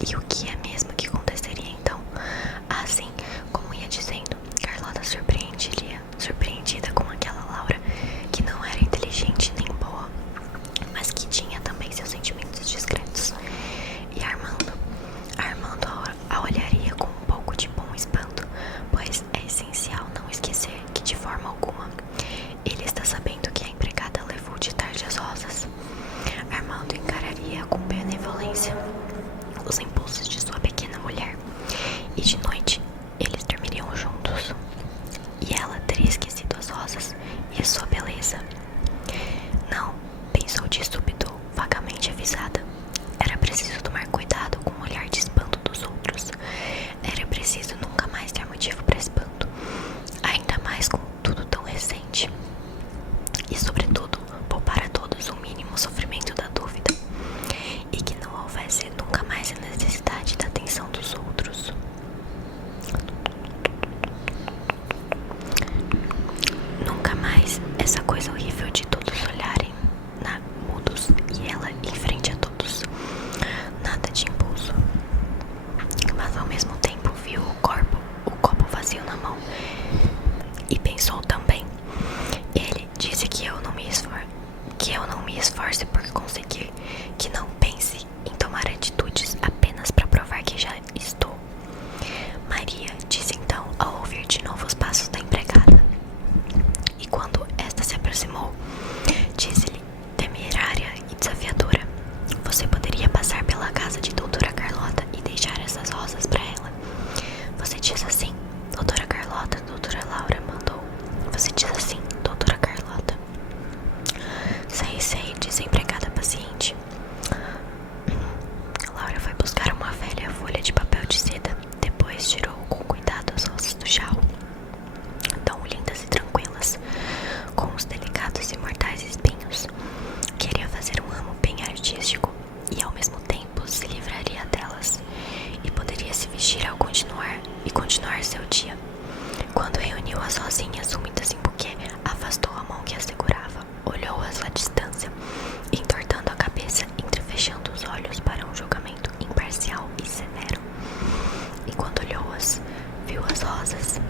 E o que é mesmo que aconteceria então? Assim como ia dizendo, Carlota surpreendida com aquela Laura que não era inteligente nem boa, mas que tinha também seus sentimentos discretos. E Armando a olharia com um pouco de bom espanto, pois é essencial não esquecer que de forma alguma ele está sabendo que a empregada levou de tarde as rosas. Armando encararia com benevolência os impulsos de sua pequena mulher, e de noite eles dormiriam juntos. E ela teria esquecido as rosas e a sua beleza. Não, pensou de súbito, vagamente avisada. Era preciso tomar cuidado com o olhar de espanto dos outros. Era preciso nunca mais ter motivo para espanto, ainda mais com tudo tão recente. E sobretudo, poupar a todos o mínimo sofrimento da dúvida, e que não houvesse nunca mais a necessidade da atenção dos outros. Nunca mais essa coisa horrível de todos olharem mudos e ela em frente a todos. Nada de impulso. Mas ao mesmo tempo viu o copo vazio na mão e pensou também. Ele disse que eu não me esforce por conseguir, que não pense em tomar atitudes apenas para provar que já estou. Maria disse então ao ouvir de novo os passos da empregada. E quando esta se aproximou, disse-lhe, temerária e desafiadora: você poderia passar pela casa de doutora Carlota e deixar essas rosas para ela? Você diz assim, doutora Carlota, doutora Laura mandou. Você diz assim, doutora Carlota. Sei, disse a empregada paciente. Laura foi buscar uma velha folha de papel de seda. Depois tirou com cuidado as rosas do chão, tão lindas e tranquilas, com os delicados e mortais espinhos. Queria fazer um ramo bem artístico e ao mesmo tempo se livraria delas, e poderia se vestir ao continuar seu dia. Quando reuniu as rosinhas úmidas em buquê, afastou a mão que as segurava, olhou-as à distância, entortando a cabeça, entrefechando os olhos para um julgamento imparcial e severo. E quando olhou-as, viu as rosas.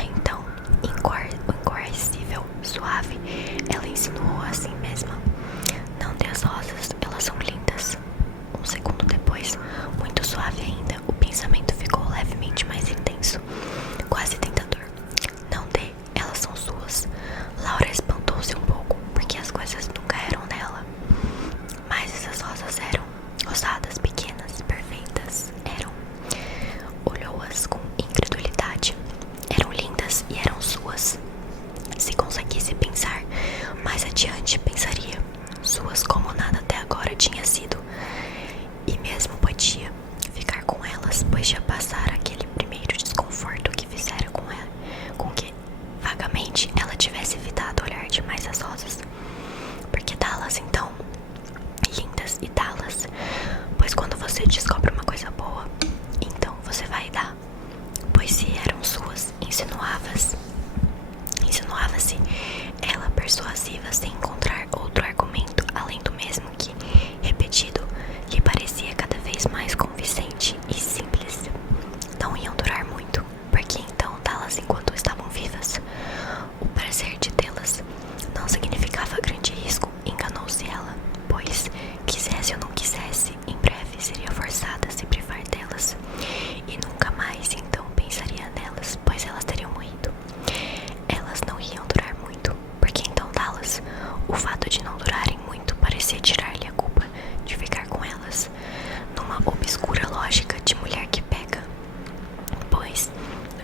Então, incoercível, suave, ela insinuou a si mesma: não dê as rosas, elas são lindas. Um segundo depois, muito suave ainda, o pensamento ficou levemente mais intenso, quase tentador. Não dê, elas são suas. Laura espantou-se um pouco, porque as coisas nunca eram dela. Mas essas rosas eram rosadas, pequenas, perfeitas. Olhou-as com incredulidade. Eram lindas e eram suas. Se conseguisse pensar mais adiante, pensaria: suas como nada até agora tinha sido. E mesmo podia ficar com elas, pois já passara aquele primeiro desconforto que fizera com que vagamente ela tivesse evitado olhar demais as rosas. Porque dá-las então, lindas, e dá-las, pois quando você descobre uma coisa boa, então você vai dar. Pois se eram suas, insinuava-se ela persuasiva, sem encontrar outro argumento além do mesmo que, repetido, lhe parecia cada vez mais convincente e simples. Não iam durar muito, porque então dá-las enquanto estavam vivas. O prazer de tê-las não significava grande risco, enganou-se ela, pois, quisesse ou não quisesse, em breve seria forçada a se privar delas, e nunca mais então pensaria nelas, pois elas teriam morrido. Elas não iam durar muito, porque então dá-las, o fato de não durarem muito parecia tirar-lhe a culpa de ficar com elas, numa obscura lógica de mulher que peca, pois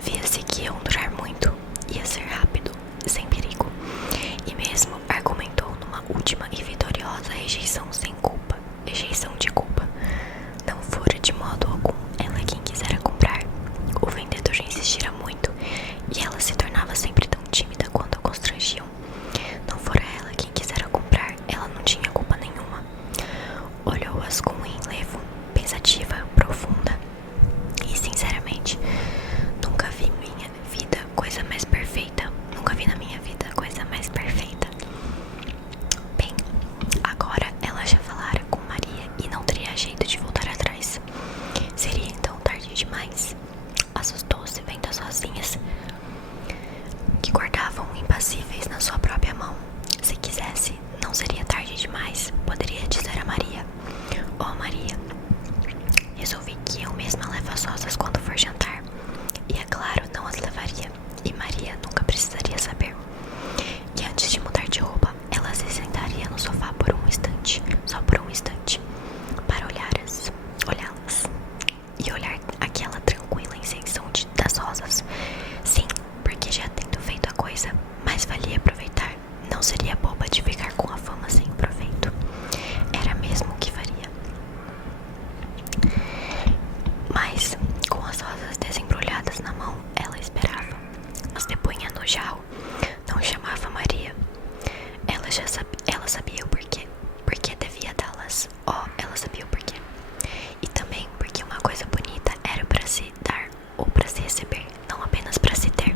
via-se que iam durar muito, ia ser rápido, sem perigo, e mesmo argumentou numa última e vitoriosa rejeição de culpa. Não fora de modo algum ela quem quisera comprar. O vendedor insistira muito, e ela se tornava sempre tão tímida quando a constrangiam. Não fora ela quem quisera comprar, ela não tinha culpa nenhuma. Olhou-as com um enlevo, pensativa, profunda, e sinceramente: nunca vi na minha vida coisa mais perfeita. Bem, agora ela já falara com Maria e não teria jeito de voltar atrás. na mão, ela esperava. As depunha no jarro, não chamava Maria. Ela sabia o porquê. Porque devia dá-las. Ela sabia o porquê. E também porque uma coisa bonita era para se dar ou para se receber, não apenas para se ter.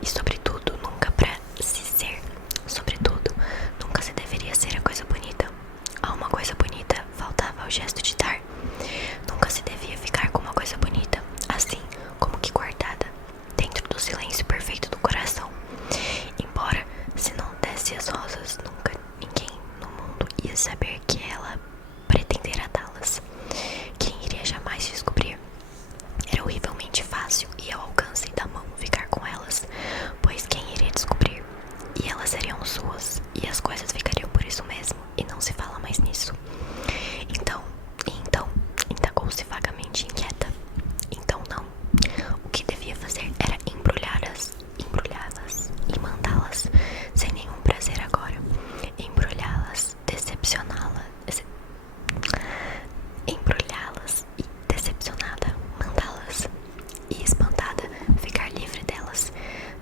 E sobretudo, nunca para se ser. Sobretudo, nunca se deveria ser a coisa bonita. A uma coisa bonita faltava o gesto de dar. Nunca se devia ficar com uma coisa bonita, assim como que guardada, dentro do silêncio perfeito do coração. Embora, se não desse as rosas, nunca ninguém no mundo ia saber que ela pretendera dá-las. Quem iria jamais descobrir? Era horrivelmente fácil e ao alcance da mão ficar com elas, pois quem iria descobrir? E elas seriam suas, e as coisas ficariam por isso mesmo, e não se fala mais nisso. Então, indagou-se vagamente inquieta. Então não. O que devia fazer era embrulhá-las e mandá-las, sem nenhum prazer agora. Embrulhá-las, embrulhá-las e decepcionada, mandá-las e espantada, ficar livre delas.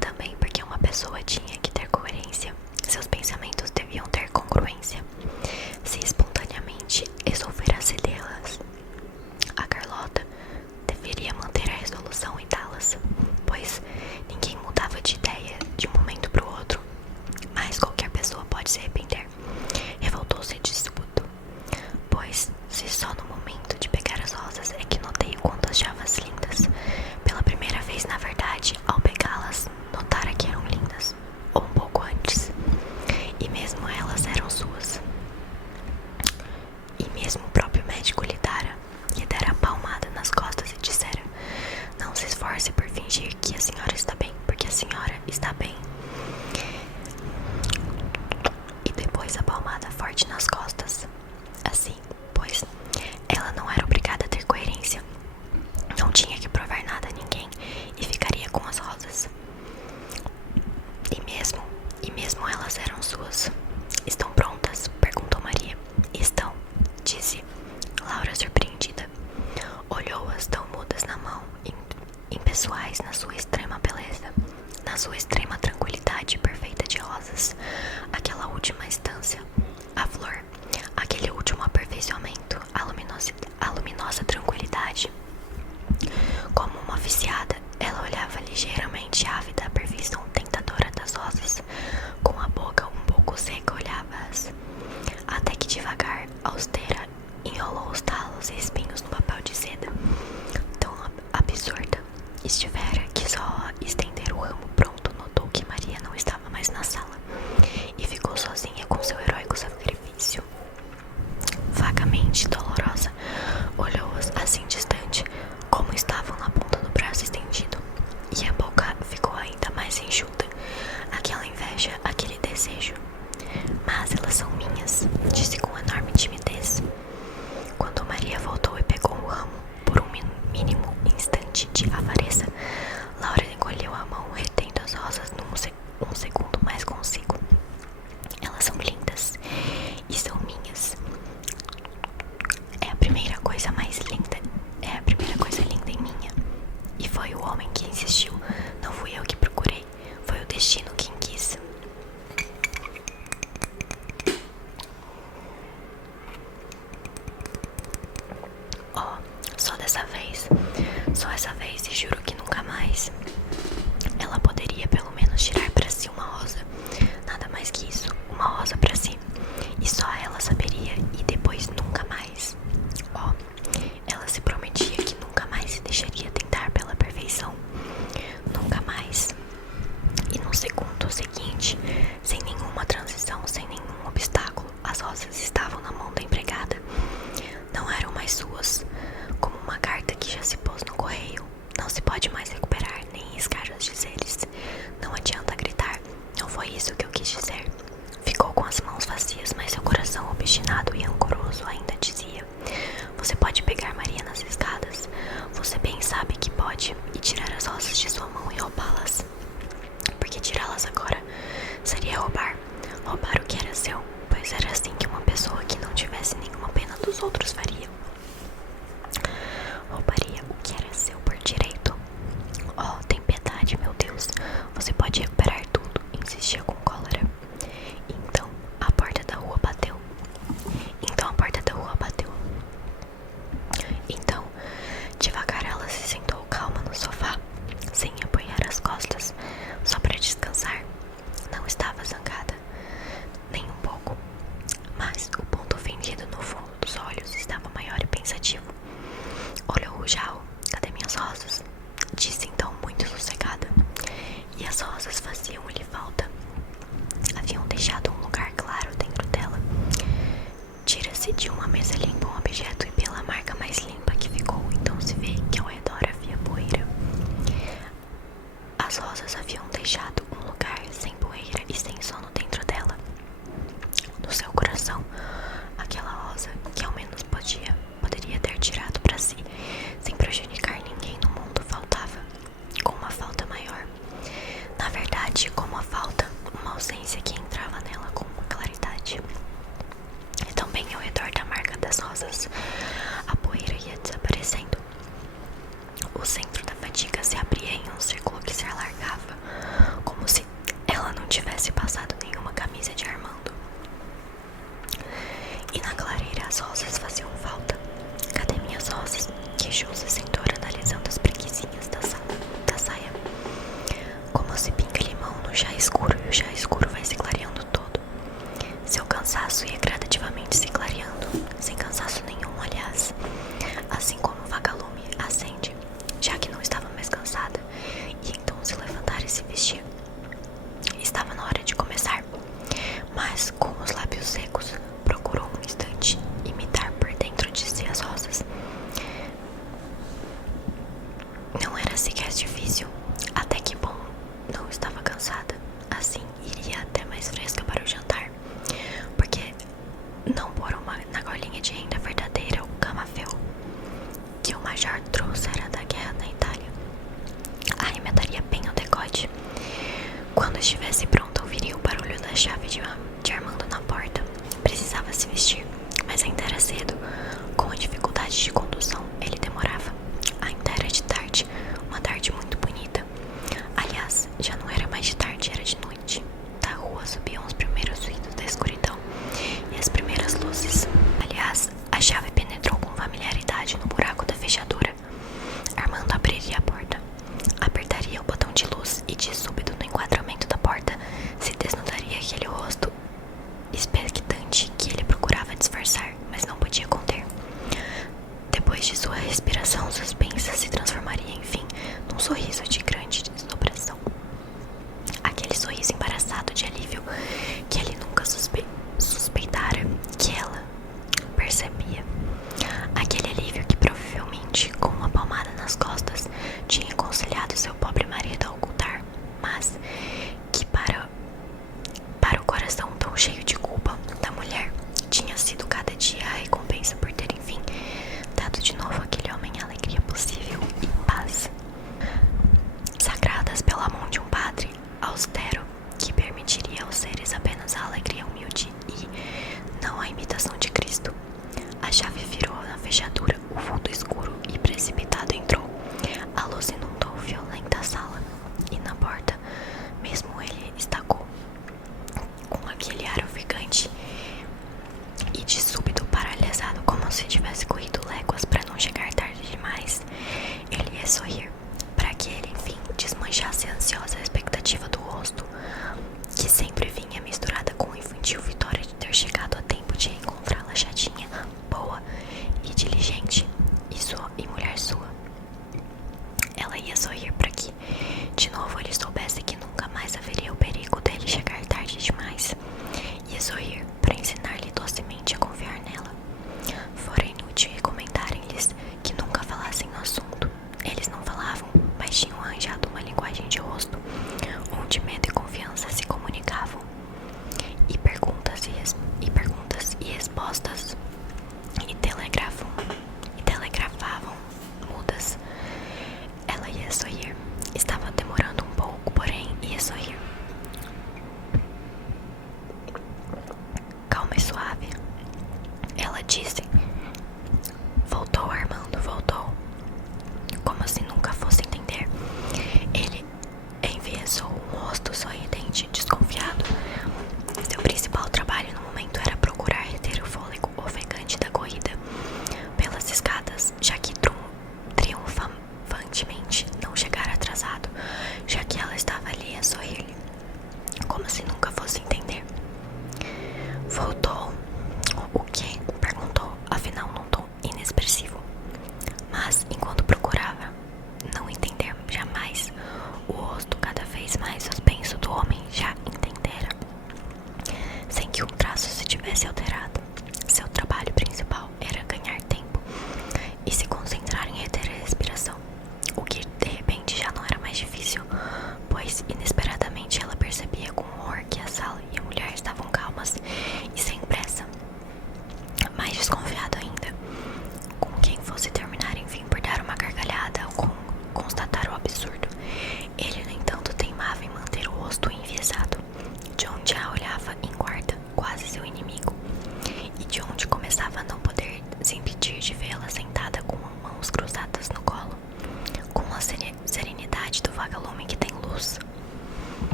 Também porque uma pessoa tinha que ter coerência, seus pensamentos deviam ter congruência. Se espontaneamente resolver acedê-las, a Carlota deveria manter a resolução e dá-las, pois ninguém mudava de ideia de um momento para o outro. Mas qualquer pessoa pode se arrepender. Revoltou-se de súbito, pois se só no momento de pegar as rosas é que notei o quanto achava-as lindas. Pela primeira vez, na verdade, ao pegá-las, notara que eram lindas, ou um pouco antes, e mesmo elas eram suas. E mesmo o próprio médico lhe dera a palmada nas costas e dissera: não se esforce por fingir que a senhora está bem, porque a senhora está bem. E depois a palmada forte nas costas. Assim, pois, ela não era obrigada a ter coerência. Não tinha que provar nada a ninguém e ficaria com as rosas. E mesmo elas eram suas. Estão prontas? Perguntou Maria. Estão, disse Laura surpreendida. Olhou-as tão mudas na mão, impessoais na sua extrema beleza, na sua extrema tranquilidade perfeita de rosas. Aquela última instância, a flor, aquele último aperfeiçoamento, a luminosa tranquilidade. Como uma viciada, ela olhava ligeiramente ávida a perfeição tentadora das rosas. Com a boca um pouco seca olhava-as, até que devagar, austera, enrolou os talos e espinhos no papel de seda. Tão absurda estivera que só ao estender o ramo pronto notou que Maria não estava mais na sala e ficou sozinha com seu heróico sacrifício. Vagamente dolorosa, olhou-as assim distante, como estavam na ponta do braço estendido, e a boca ficou ainda mais enxuta. Aquela inveja, aquele desejo. Mas elas são minhas, disse com enorme timidez. Quando Maria voltou e pegou o ramo, por um mínimo instante de avareza, Laura encolheu a mão, retendo as rosas um segundo mais consigo. Elas são lindas e são minhas. É a primeira coisa linda em minha. E foi o homem que insistiu, não fui eu que procurei, foi o destino quem quis. Só essa vez e juro que nunca mais. Ela poderia pelo menos tirar pra si uma rosa, nada mais que isso, uma rosa pra si, e só ela saberia, e depois nunca mais. Ela se prometia que nunca mais se deixaria tentar pela perfeição, nunca mais. E no segundo seguinte, sem nenhuma transição, sem nenhum obstáculo, as rosas estavam na mão da empregada. Não eram mais suas, como uma carta que já se pôs no correio. Não se pode mais recuperar, nem riscar os dizeres. Não adianta gritar, não foi isso que eu quis dizer. Ficou com as mãos vazias, mas seu coração obstinado e rancoroso ainda dizia: você pode pegar Maria nas escadas, você bem sabe que pode, e tirar as rosas de sua mão e roubá-las. Porque tirá-las agora seria roubar o que era seu, pois era assim que uma pessoa que não tivesse nenhuma pena dos outros faria. Roubaria o que era seu por direito. fechou se sentou analisando as preguiçinhas da saia. Como se pinga-limão no chá escuro e o chá escuro vai se clareando todo. Seu cansaço ia gradativamente se clareando, sem cansaço nenhum, aliás. Assim como o vagalume acende, já que não estava mais cansada, e então se levantar e se vestir. Estava na hora de começar, mas com os lábios secos, procurou um instante imitar por dentro de si as rosas. Não era sequer difícil, até que bom, não estava cansada. Assim iria até mais fresca para o jantar, porque não pôr na colinha de renda verdadeira o camafeu que o major trouxera da guerra na Itália. Arremetaria bem o decote. Quando estivesse pronta, ouviria o barulho da chave de Armando na porta. Precisava se vestir, mas ainda era cedo. Com a dificuldade de condução, ele demorava. Ainda era de tarde, uma tarde muito bonita. Aliás, já não era mais de tarde, era de noite. Da rua subiam os primeiros ruídos da escuridão e as primeiras luzes. Aliás, a chave penetrou com familiaridade no buraco da fechadura. Armando abriria a porta, apertaria o botão de luz e de súbito no enquadramento da porta se desnudaria aquele rosto expectante que ele procurava disfarçar, mas não podia conter. Depois de sua respiração suspensa se transformaria, enfim, num sorriso de grande desdobração. Aquele sorriso embaraçado de alívio que ele nunca suspeitara que ela percebia. Aquele alívio que provavelmente, com uma palmada nas costas, tinha aconselhado seu pobre marido a ocultar, mas que para o coração tão cheio de culpa da mulher tinha sido cada dia a recompensa por ter, enfim, dado de novo àquele homem a alegria possível e paz.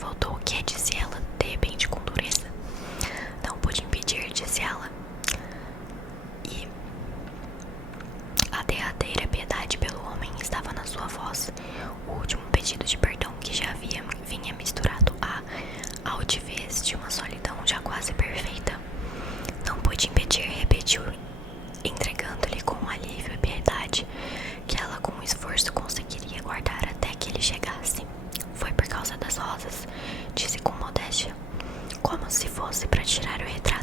Voltou o que? Disse ela, de repente com dureza. Não pude impedir, disse ela. E a derradeira piedade pelo homem estava na sua voz. O último pedido de perdão que já vinha misturado à altivez de uma solidão já quase perfeita. Não pude impedir, repetiu, entregando-lhe com alívio e piedade que ela com esforço conseguiria guardar até que ele chegasse. Foi por causa das rosas, disse com modéstia, como se fosse para tirar o retrato